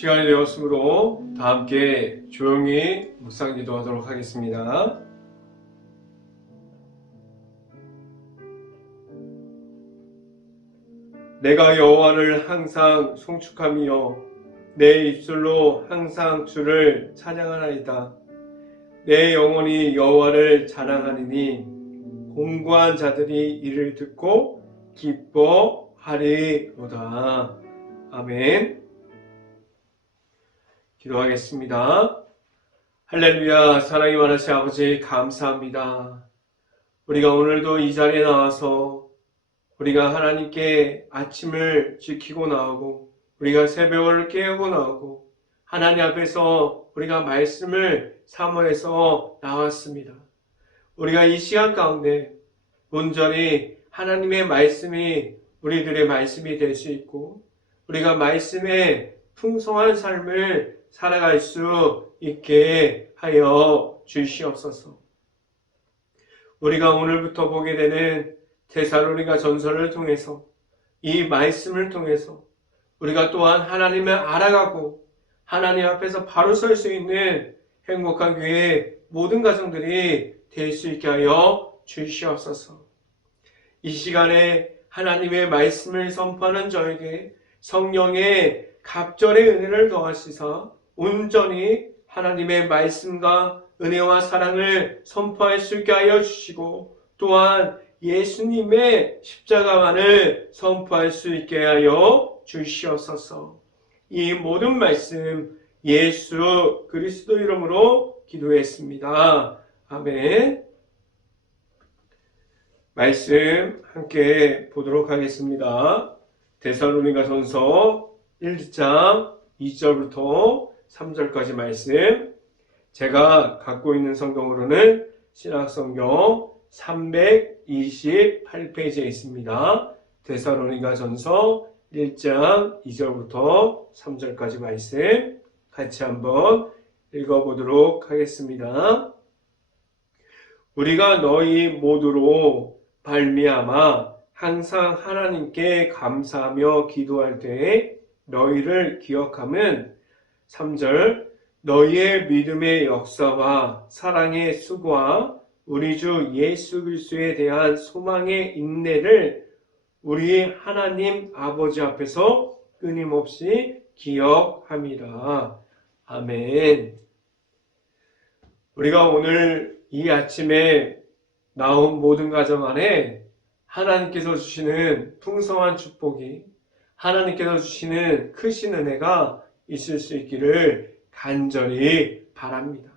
시간이 되었으므로 다 함께 조용히 묵상 기도하도록 하겠습니다. 내가 여호와를 항상 송축하며 내 입술로 항상 주를 찬양하나이다. 내 영혼이 여호와를 자랑하리니 공고한 자들이 이를 듣고 기뻐하리로다. 아멘. 기도하겠습니다. 할렐루야. 사랑이 많으신 아버지 감사합니다. 우리가 오늘도 이 자리에 나와서 우리가 하나님께 아침을 지키고 나오고 우리가 새벽을 깨우고 나오고 하나님 앞에서 우리가 말씀을 사모해서 나왔습니다. 우리가 이 시간 가운데 온전히 하나님의 말씀이 우리들의 말씀이 될 수 있고 우리가 말씀의 풍성한 삶을 살아갈 수 있게 하여 주시옵소서. 우리가 오늘부터 보게 되는 데살로니가 전서를 통해서 이 말씀을 통해서 우리가 또한 하나님을 알아가고 하나님 앞에서 바로 설 수 있는 행복한 교회 모든 가정들이 될 수 있게 하여 주시옵소서. 이 시간에 하나님의 말씀을 선포하는 저에게 성령의 갑절의 은혜를 더하시사 온전히 하나님의 말씀과 은혜와 사랑을 선포할 수 있게 하여 주시고 또한 예수님의 십자가만을 선포할 수 있게 하여 주시옵소서. 이 모든 말씀 예수 그리스도 이름으로 기도했습니다. 아멘. 말씀 함께 보도록 하겠습니다. 데살로니가전서 1장 2절부터 3절까지 말씀. 제가 갖고 있는 성경으로는 신약성경 328페이지에 있습니다. 데살로니가전서 1장 2절부터 3절까지 말씀 같이 한번 읽어보도록 하겠습니다. 우리가 너희 모두로 발미암아 항상 하나님께 감사하며 기도할 때에 너희를 기억함은 3절 너희의 믿음의 역사와 사랑의 수고와 우리 주 예수 그리스도에 대한 소망의 인내를 우리 하나님 아버지 앞에서 끊임없이 기억함이라. 아멘. 우리가 오늘 이 아침에 나온 모든 가정 안에 하나님께서 주시는 풍성한 축복이 하나님께서 주시는 크신 은혜가 있을 수 있기를 간절히 바랍니다.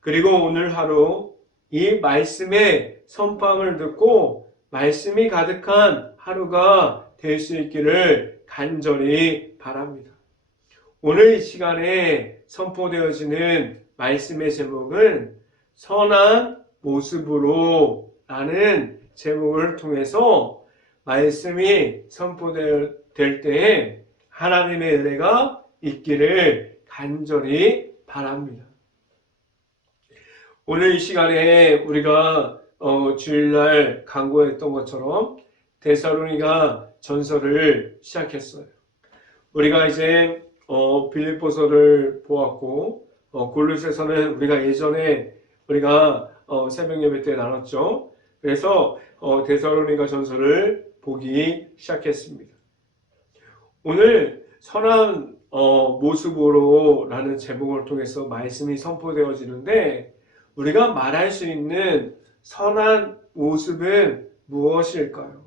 그리고 오늘 하루 이 말씀의 선포함을 듣고 말씀이 가득한 하루가 될 수 있기를 간절히 바랍니다. 오늘 이 시간에 선포되어지는 말씀의 제목은 선한 모습으로 라는 제목을 통해서 말씀이 선포될 때에 하나님의 은혜가 있기를 간절히 바랍니다. 오늘 이 시간에 우리가 주일날 강구했던 것처럼 데살로니가 전서를 시작했어요. 우리가 이제 빌립보서를 보았고 골로새서는 우리가 예전에 우리가 새벽 예배 때 나눴죠. 그래서 데살로니가 전서를 보기 시작했습니다. 오늘 선한 모습으로 라는 제목을 통해서 말씀이 선포되어지는데 우리가 말할 수 있는 선한 모습은 무엇일까요?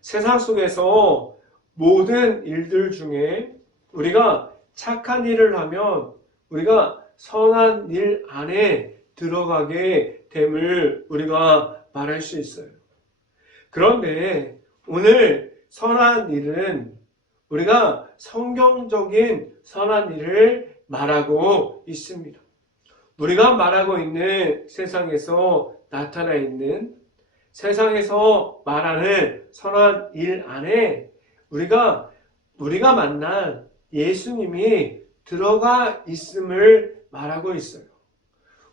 세상 속에서 모든 일들 중에 우리가 착한 일을 하면 우리가 선한 일 안에 들어가게 됨을 우리가 말할 수 있어요. 그런데 오늘 선한 일은 우리가 성경적인 선한 일을 말하고 있습니다. 우리가 말하고 있는 세상에서 나타나 있는 세상에서 말하는 선한 일 안에 우리가 만난 예수님이 들어가 있음을 말하고 있어요.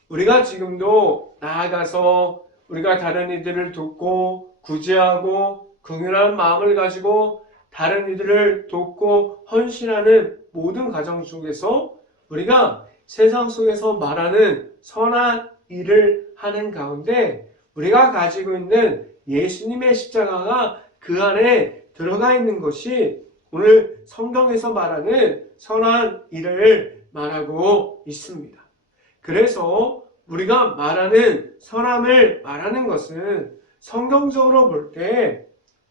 우리가 지금도 나아가서 우리가 다른 이들을 돕고 구제하고 긍휼한 마음을 가지고 다른 이들을 돕고 헌신하는 모든 과정 속에서 우리가 세상 속에서 말하는 선한 일을 하는 가운데 우리가 가지고 있는 예수님의 십자가가 그 안에 들어가 있는 것이 오늘 성경에서 말하는 선한 일을 말하고 있습니다. 그래서 우리가 말하는 선함을 말하는 것은 성경적으로 볼 때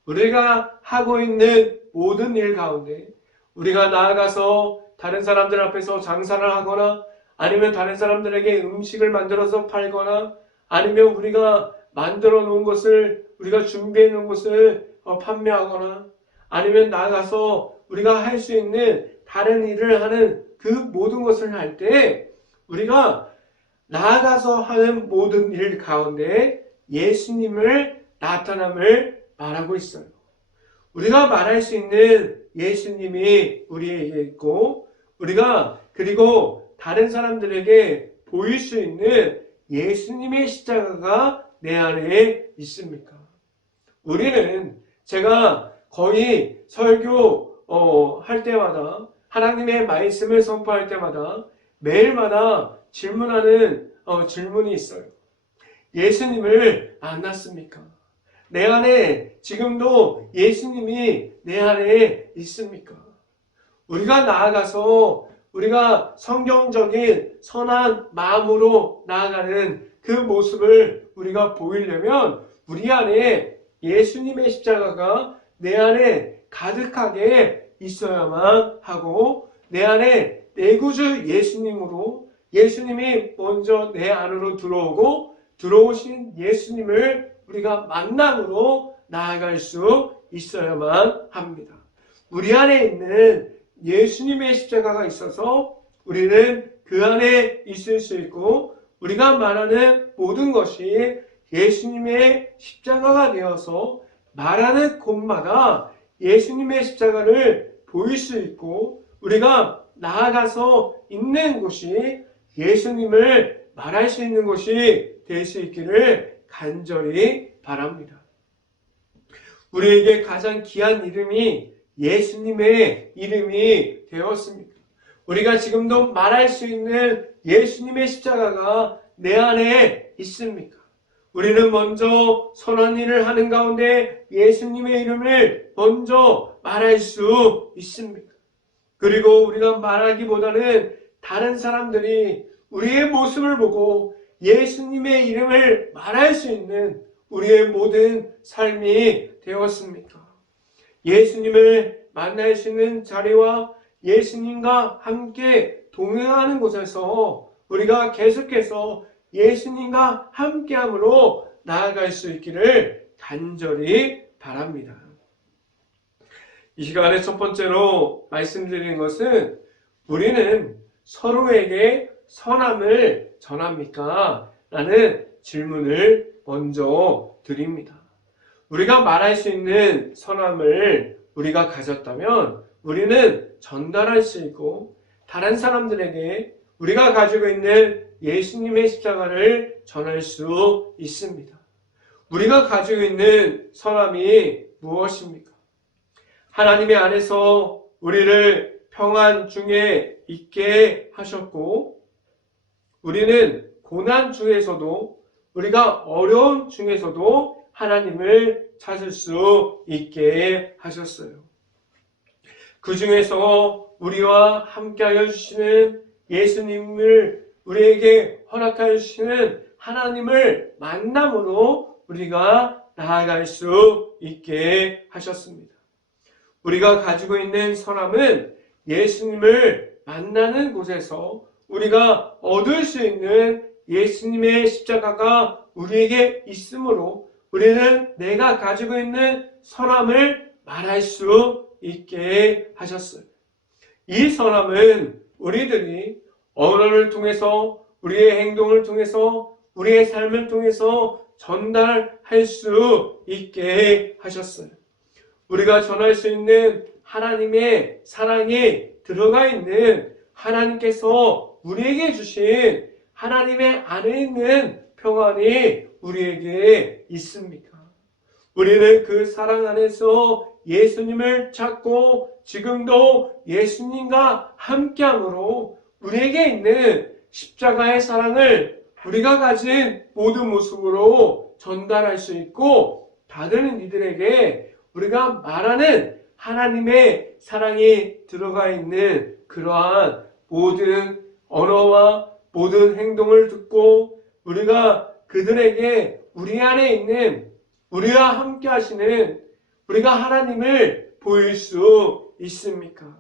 우리가 하고 있는 모든 일 가운데 우리가 나아가서 다른 사람들 앞에서 장사를 하거나 아니면 다른 사람들에게 음식을 만들어서 팔거나 아니면 우리가 만들어 놓은 것을 우리가 준비해 놓은 것을 판매하거나 아니면 나아가서 우리가 할 수 있는 다른 일을 하는 그 모든 것을 할 때 우리가 나아가서 하는 모든 일 가운데 예수님을 나타남을 말하고 있어요. 우리가 말할 수 있는 예수님이 우리에게 있고 우리가 그리고 다른 사람들에게 보일 수 있는 예수님의 십자가가 내 안에 있습니까? 우리는 제가 거의 설교 할 때마다 하나님의 말씀을 선포할 때마다 매일마다 질문하는 질문이 있어요. 예수님을 만났습니까? 내 안에 지금도 예수님이 내 안에 있습니까? 우리가 나아가서 우리가 성경적인 선한 마음으로 나아가는 그 모습을 우리가 보이려면 우리 안에 예수님의 십자가가 내 안에 가득하게 있어야만 하고 내 안에 내 구주 예수님으로 예수님이 먼저 내 안으로 들어오고 들어오신 예수님을 우리가 만남으로 나아갈 수 있어야만 합니다. 우리 안에 있는 예수님의 십자가가 있어서 우리는 그 안에 있을 수 있고 우리가 말하는 모든 것이 예수님의 십자가가 되어서 말하는 곳마다 예수님의 십자가를 보일 수 있고 우리가 나아가서 있는 곳이 예수님을 말할 수 있는 곳이 될 수 있기를 간절히 바랍니다. 우리에게 가장 귀한 이름이 예수님의 이름이 되었습니다. 우리가 지금도 말할 수 있는 예수님의 십자가가 내 안에 있습니까? 우리는 먼저 선한 일을 하는 가운데 예수님의 이름을 먼저 말할 수 있습니까? 그리고 우리가 말하기보다는 다른 사람들이 우리의 모습을 보고 예수님의 이름을 말할 수 있는 우리의 모든 삶이 되었습니까? 예수님을 만날 수 있는 자리와 예수님과 함께 동행하는 곳에서 우리가 계속해서 예수님과 함께함으로 나아갈 수 있기를 간절히 바랍니다. 이 시간에 첫 번째로 말씀드리는 것은 우리는 서로에게 선함을 전합니까? 라는 질문을 먼저 드립니다. 우리가 말할 수 있는 선함을 우리가 가졌다면 우리는 전달할 수 있고 다른 사람들에게 우리가 가지고 있는 예수님의 십자가를 전할 수 있습니다. 우리가 가지고 있는 선함이 무엇입니까? 하나님의 안에서 우리를 평안 중에 있게 하셨고 우리는 고난 중에서도 우리가 어려운 중에서도 하나님을 찾을 수 있게 하셨어요. 그 중에서 우리와 함께하여 주시는 예수님을 우리에게 허락하여 주시는 하나님을 만남으로 우리가 나아갈 수 있게 하셨습니다. 우리가 가지고 있는 선함은 예수님을 만나는 곳에서 우리가 얻을 수 있는 예수님의 십자가가 우리에게 있으므로 우리는 내가 가지고 있는 선함을 말할 수 있게 하셨어요. 이 선함은 우리들이 언어를 통해서 우리의 행동을 통해서 우리의 삶을 통해서 전달할 수 있게 하셨어요. 우리가 전할 수 있는 하나님의 사랑이 들어가 있는 하나님께서 우리에게 주신 하나님의 안에 있는 평안이 우리에게 있습니까? 우리는 그 사랑 안에서 예수님을 찾고 지금도 예수님과 함께함으로 우리에게 있는 십자가의 사랑을 우리가 가진 모든 모습으로 전달할 수 있고, 다른 이들에게 우리가 말하는 하나님의 사랑이 들어가 있는 그러한 모든 언어와 모든 행동을 듣고 우리가 그들에게 우리 안에 있는 우리와 함께 하시는 우리가 하나님을 보일 수 있습니까?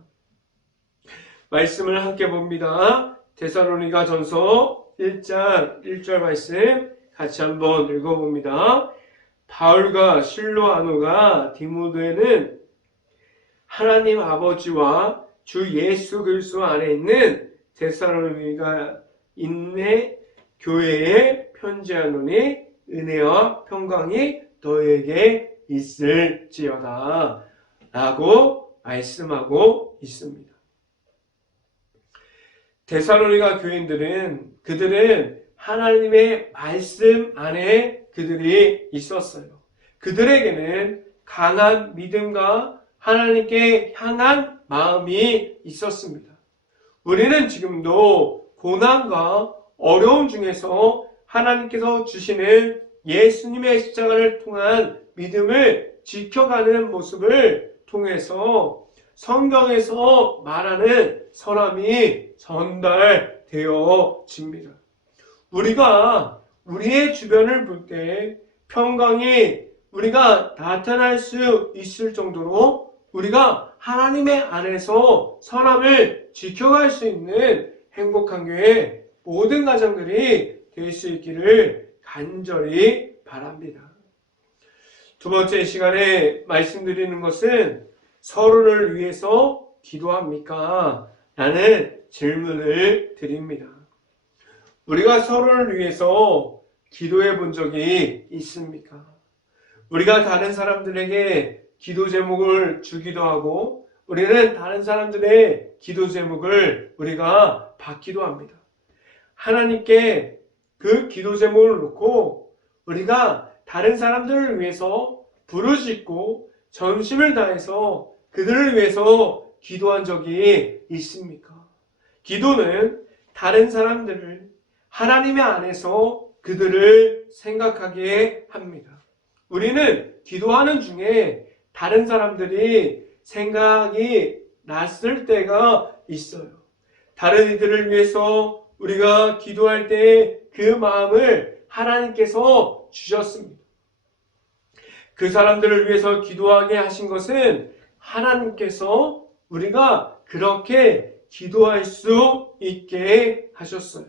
말씀을 함께 봅니다. 데살로니가 전서 1장 1절 말씀 같이 한번 읽어봅니다. 바울과 실로아노가 디모데는 하나님 아버지와 주 예수 그리스도 안에 있는 데살로니가 있는 교회에 편지하노니 은혜와 평강이 너에게 있을지어다 라고 말씀하고 있습니다. 데살로니가 교인들은 그들은 하나님의 말씀 안에 그들이 있었어요. 그들에게는 강한 믿음과 하나님께 향한 마음이 있었습니다. 우리는 지금도 고난과 어려움 중에서 하나님께서 주시는 예수님의 십자가를 통한 믿음을 지켜가는 모습을 통해서 성경에서 말하는 선함이 전달되어집니다. 우리가 우리의 주변을 볼 때 평강이 우리가 나타날 수 있을 정도로 우리가 하나님의 안에서 선함을 지켜갈 수 있는 행복한 교회 모든 가정들이 될 수 있기를 간절히 바랍니다. 두 번째 시간에 말씀드리는 것은 서로를 위해서 기도합니까? 라는 질문을 드립니다. 우리가 서로를 위해서 기도해 본 적이 있습니까? 우리가 다른 사람들에게 기도 제목을 주기도 하고 우리는 다른 사람들의 기도 제목을 우리가 받기도 합니다. 하나님께 그 기도 제목을 놓고 우리가 다른 사람들을 위해서 부르짖고 전심을 다해서 그들을 위해서 기도한 적이 있습니까? 기도는 다른 사람들을 하나님의 안에서 그들을 생각하게 합니다. 우리는 기도하는 중에 다른 사람들이 생각이 났을 때가 있어요. 다른 이들을 위해서 우리가 기도할 때 그 마음을 하나님께서 주셨습니다. 그 사람들을 위해서 기도하게 하신 것은 하나님께서 우리가 그렇게 기도할 수 있게 하셨어요.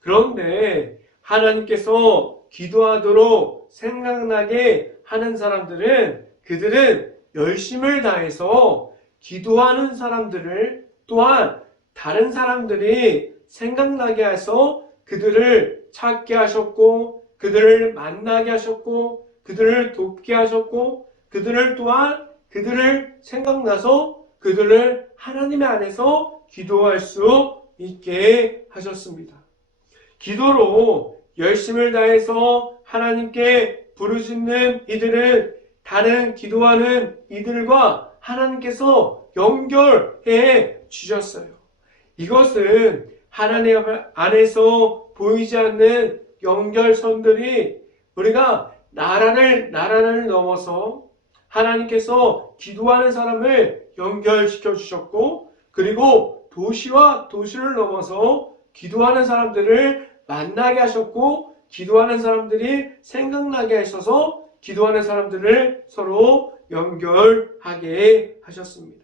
그런데 하나님께서 기도하도록 생각나게 하는 사람들은 그들은 열심을 다해서 기도하는 사람들을 또한 다른 사람들이 생각나게 해서 그들을 찾게 하셨고 그들을 만나게 하셨고 그들을 돕게 하셨고 그들을 또한 그들을 생각나서 그들을 하나님의 안에서 기도할 수 있게 하셨습니다. 기도로 열심을 다해서 하나님께 부르짖는 이들은 다른 기도하는 이들과 하나님께서 연결해 주셨어요. 이것은 하나님 안에서 보이지 않는 연결선들이 우리가 나라를 넘어서 하나님께서 기도하는 사람을 연결시켜 주셨고 그리고 도시와 도시를 넘어서 기도하는 사람들을 만나게 하셨고 기도하는 사람들이 생각나게 하셔서 기도하는 사람들을 서로 연결하게 하셨습니다.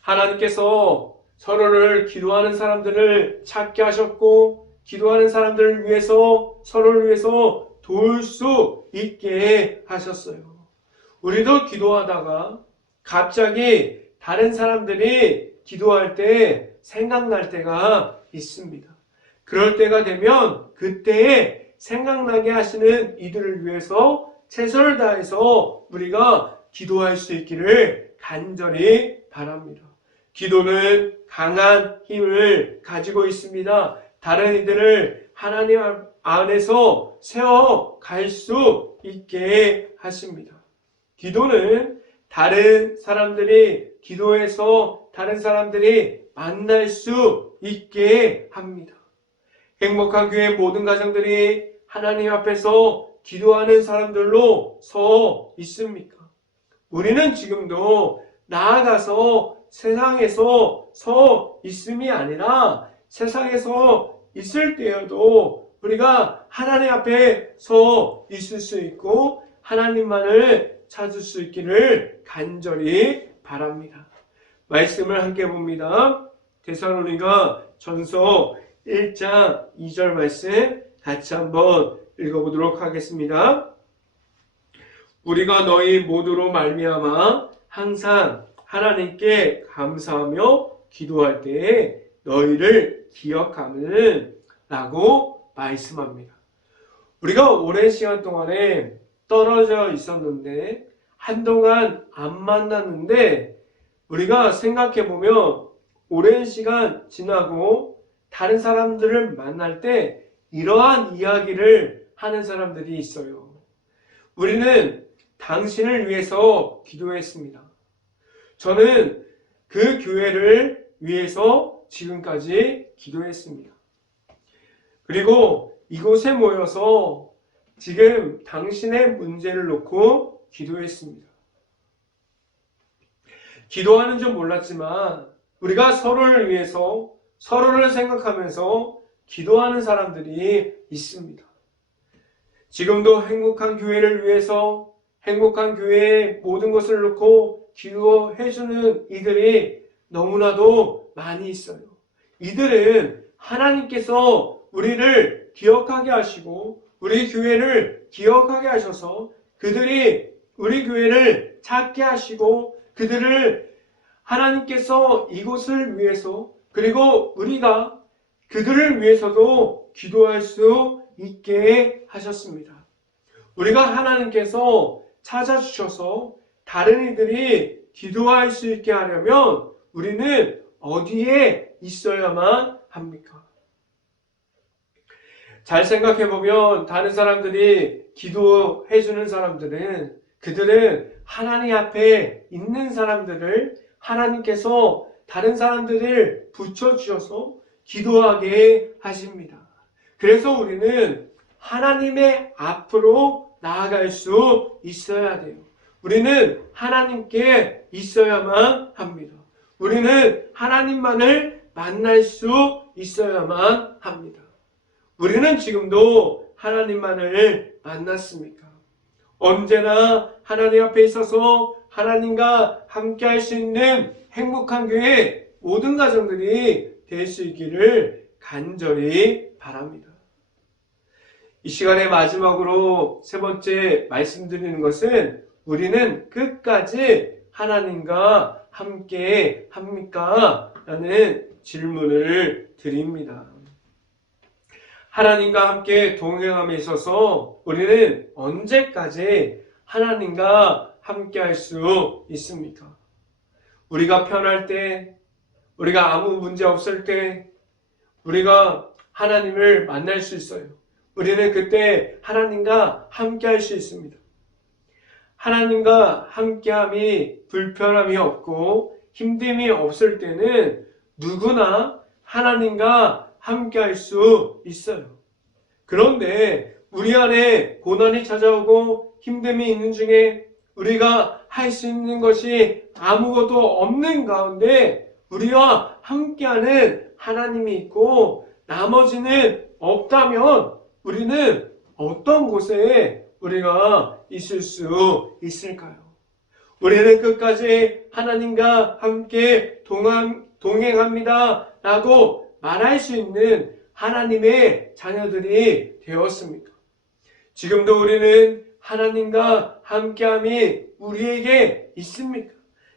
하나님께서 서로를 기도하는 사람들을 찾게 하셨고 기도하는 사람들을 위해서 서로를 위해서 도울 수 있게 하셨어요. 우리도 기도하다가 갑자기 다른 사람들이 기도할 때 생각날 때가 있습니다. 그럴 때가 되면 그때에 생각나게 하시는 이들을 위해서 최선을 다해서 우리가 기도할 수 있기를 간절히 바랍니다. 기도는 강한 힘을 가지고 있습니다. 다른 이들을 하나님 안에서 세워갈 수 있게 하십니다. 기도는 다른 사람들이 기도해서 다른 사람들이 만날 수 있게 합니다. 행복한 교회 모든 가정들이 하나님 앞에서 기도하는 사람들로 서 있습니까? 우리는 지금도 나아가서 세상에서 서 있음이 아니라 세상에서 있을 때여도 우리가 하나님 앞에 서 있을 수 있고 하나님만을 찾을 수 있기를 간절히 바랍니다. 말씀을 함께 봅니다. 데살로니가 전서 1장 2절 말씀 같이 한번 읽어보도록 하겠습니다. 우리가 너희 모두로 말미암아 항상 하나님께 감사하며 기도할 때에 너희를 기억하는 라고 말씀합니다. 우리가 오랜 시간 동안에 떨어져 있었는데 한동안 안 만났는데 우리가 생각해보면 오랜 시간 지나고 다른 사람들을 만날 때 이러한 이야기를 하는 사람들이 있어요. 우리는 당신을 위해서 기도했습니다. 저는 그 교회를 위해서 지금까지 기도했습니다. 그리고 이곳에 모여서 지금 당신의 문제를 놓고 기도했습니다. 기도하는 줄 몰랐지만 우리가 서로를 위해서 서로를 생각하면서 기도하는 사람들이 있습니다. 지금도 행복한 교회를 위해서 행복한 교회의 모든 것을 놓고 기도해주는 이들이 너무나도 많이 있어요. 이들은 하나님께서 우리를 기억하게 하시고 우리 교회를 기억하게 하셔서 그들이 우리 교회를 찾게 하시고 그들을 하나님께서 이곳을 위해서 그리고 우리가 그들을 위해서도 기도할 수 있게 하셨습니다. 우리가 하나님께서 찾아주셔서 다른 이들이 기도할 수 있게 하려면 우리는 어디에 있어야만 합니까? 잘 생각해보면 다른 사람들이 기도해주는 사람들은 그들은 하나님 앞에 있는 사람들을 하나님께서 다른 사람들을 붙여주셔서 기도하게 하십니다. 그래서 우리는 하나님의 앞으로 나아갈 수 있어야 돼요. 우리는 하나님께 있어야만 합니다. 우리는 하나님만을 만날 수 있어야만 합니다. 우리는 지금도 하나님만을 만났습니까? 언제나 하나님 앞에 있어서 하나님과 함께 할 수 있는 행복한 교회 모든 가정들이 될 수 있기를 간절히 바랍니다. 이 시간의 마지막으로 세 번째 말씀드리는 것은 우리는 끝까지 하나님과 함께 합니까? 라는 질문을 드립니다. 하나님과 함께 동행함에 있어서 우리는 언제까지 하나님과 함께 할 수 있습니까? 우리가 편할 때, 우리가 아무 문제 없을 때, 우리가 하나님을 만날 수 있어요. 우리는 그때 하나님과 함께 할 수 있습니다. 하나님과 함께함이 불편함이 없고 힘듦이 없을 때는 누구나 하나님과 함께 할 수 있어요. 그런데 우리 안에 고난이 찾아오고 힘듦이 있는 중에 우리가 할 수 있는 것이 아무것도 없는 가운데 우리와 함께하는 하나님이 있고 나머지는 없다면 우리는 어떤 곳에 우리가 있을 수 있을까요? 우리는 끝까지 하나님과 함께 동행합니다 라고 말할 수 있는 하나님의 자녀들이 되었습니까? 지금도 우리는 하나님과 함께함이 우리에게 있습니까?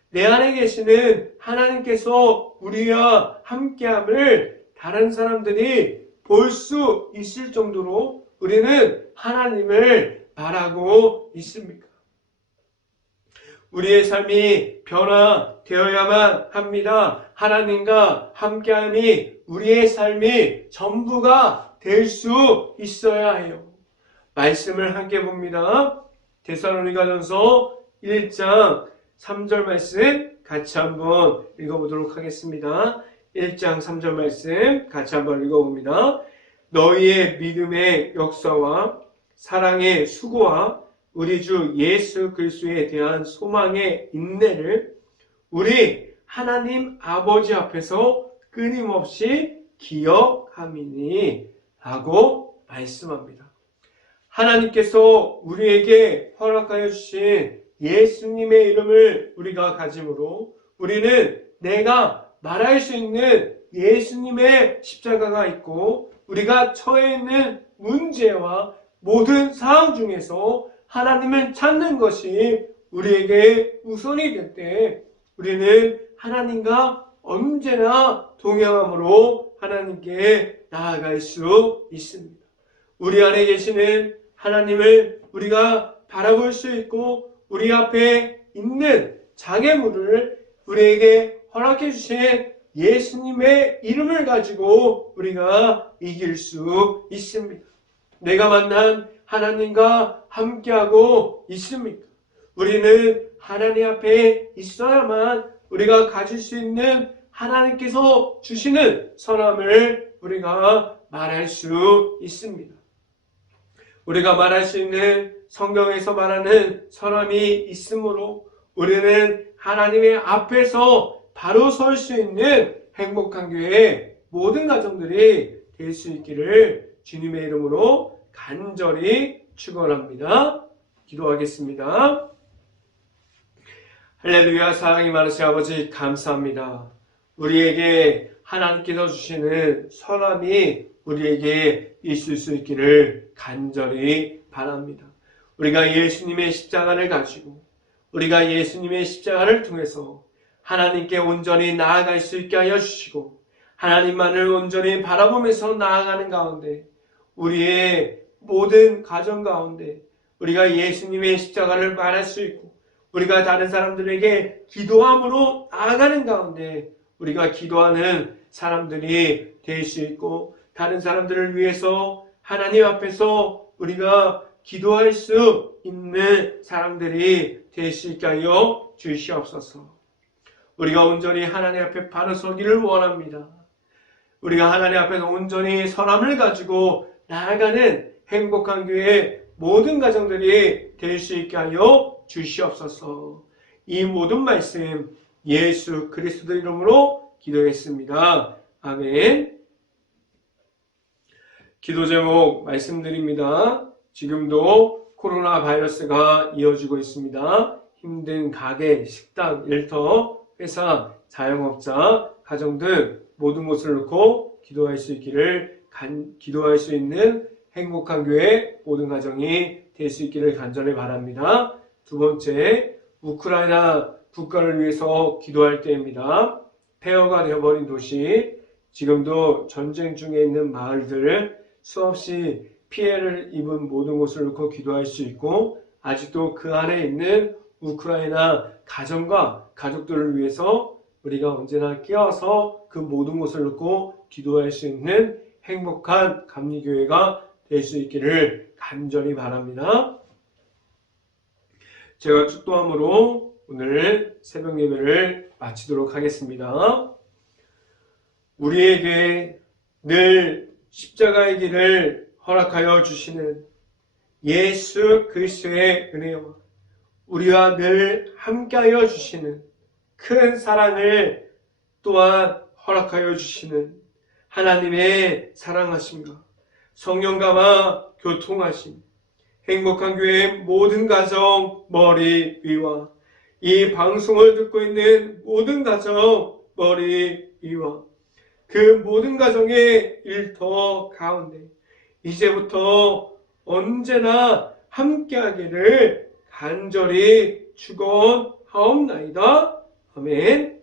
내 안에 계시는 하나님께서 우리와 함께함을 다른 사람들이 볼 수 있을 정도로 우리는 하나님을 바라고 있습니까? 우리의 삶이 변화되어야만 합니다. 하나님과 함께함이 우리의 삶이 전부가 될 수 있어야 해요. 말씀을 함께 봅니다. 데살로니가전서 1장 3절 말씀 같이 한번 읽어보도록 하겠습니다. 1장 3절 말씀 같이 한번 읽어봅니다. 너희의 믿음의 역사와 사랑의 수고와 우리 주 예수 그리스도에 대한 소망의 인내를 우리 하나님 아버지 앞에서 끊임없이 기억함이니 라고 말씀합니다. 하나님께서 우리에게 허락하여 주신 예수님의 이름을 우리가 가짐으로 우리는 내가 말할 수 있는 예수님의 십자가가 있고 우리가 처해 있는 문제와 모든 상황 중에서 하나님을 찾는 것이 우리에게 우선이 될 때 우리는 하나님과 언제나 동행함으로 하나님께 나아갈 수 있습니다. 우리 안에 계시는 하나님을 우리가 바라볼 수 있고 우리 앞에 있는 장애물을 우리에게 허락해 주신 예수님의 이름을 가지고 우리가 이길 수 있습니다. 내가 만난 하나님과 함께하고 있습니까? 우리는 하나님 앞에 있어야만 우리가 가질 수 있는 하나님께서 주시는 선함을 우리가 말할 수 있습니다. 우리가 말할 수 있는 성경에서 말하는 선함이 있으므로 우리는 하나님의 앞에서 바로 설 수 있는 행복한 교회 모든 가정들이 될 수 있기를 주님의 이름으로 간절히 축원합니다. 기도하겠습니다. 할렐루야. 사랑이 많으신 아버지 감사합니다. 우리에게 하나님께서 주시는 선함이 우리에게 있을 수 있기를 간절히 바랍니다. 우리가 예수님의 십자가를 가지고 우리가 예수님의 십자가를 통해서 하나님께 온전히 나아갈 수 있게 하여 주시고 하나님만을 온전히 바라보면서 나아가는 가운데 우리의 모든 가정 가운데 우리가 예수님의 십자가를 말할 수 있고 우리가 다른 사람들에게 기도함으로 나아가는 가운데 우리가 기도하는 사람들이 될 수 있고 다른 사람들을 위해서 하나님 앞에서 우리가 기도할 수 있는 사람들이 될 수 있게 하여 주시옵소서. 우리가 온전히 하나님 앞에 바로 서기를 원합니다. 우리가 하나님 앞에서 온전히 선함을 가지고 나아가는 행복한 교회 모든 가정들이 될 수 있게 하여 주시옵소서. 이 모든 말씀 예수 그리스도 이름으로 기도했습니다. 아멘. 기도 제목 말씀드립니다. 지금도 코로나 바이러스가 이어지고 있습니다. 힘든 가게, 식당, 일터, 회사, 자영업자, 가정 등 모든 것을 놓고 기도할 수 있기를 기도할 수 있는 행복한 교회 모든 가정이 될 수 있기를 간절히 바랍니다. 두 번째, 우크라이나 국가를 위해서 기도할 때입니다. 폐허가 되어버린 도시, 지금도 전쟁 중에 있는 마을들, 수없이 피해를 입은 모든 곳을 놓고 기도할 수 있고 아직도 그 안에 있는 우크라이나 가정과 가족들을 위해서 우리가 언제나 깨어서 그 모든 것을 놓고 기도할 수 있는 행복한 감리교회가 될 수 있기를 간절히 바랍니다. 제가 축도함으로 오늘 새벽 예배를 마치도록 하겠습니다. 우리에게 늘 십자가의 길을 허락하여 주시는 예수 그리스도의 은혜와 우리와 늘 함께하여 주시는 큰 사랑을 또한 허락하여 주시는 하나님의 사랑하심과 성령과와 교통하심, 행복한 교회의 모든 가정 머리 위와 이 방송을 듣고 있는 모든 가정 머리 위와 그 모든 가정의 일터 가운데 이제부터 언제나 함께하기를 간절히 축원하옵나이다. 아멘.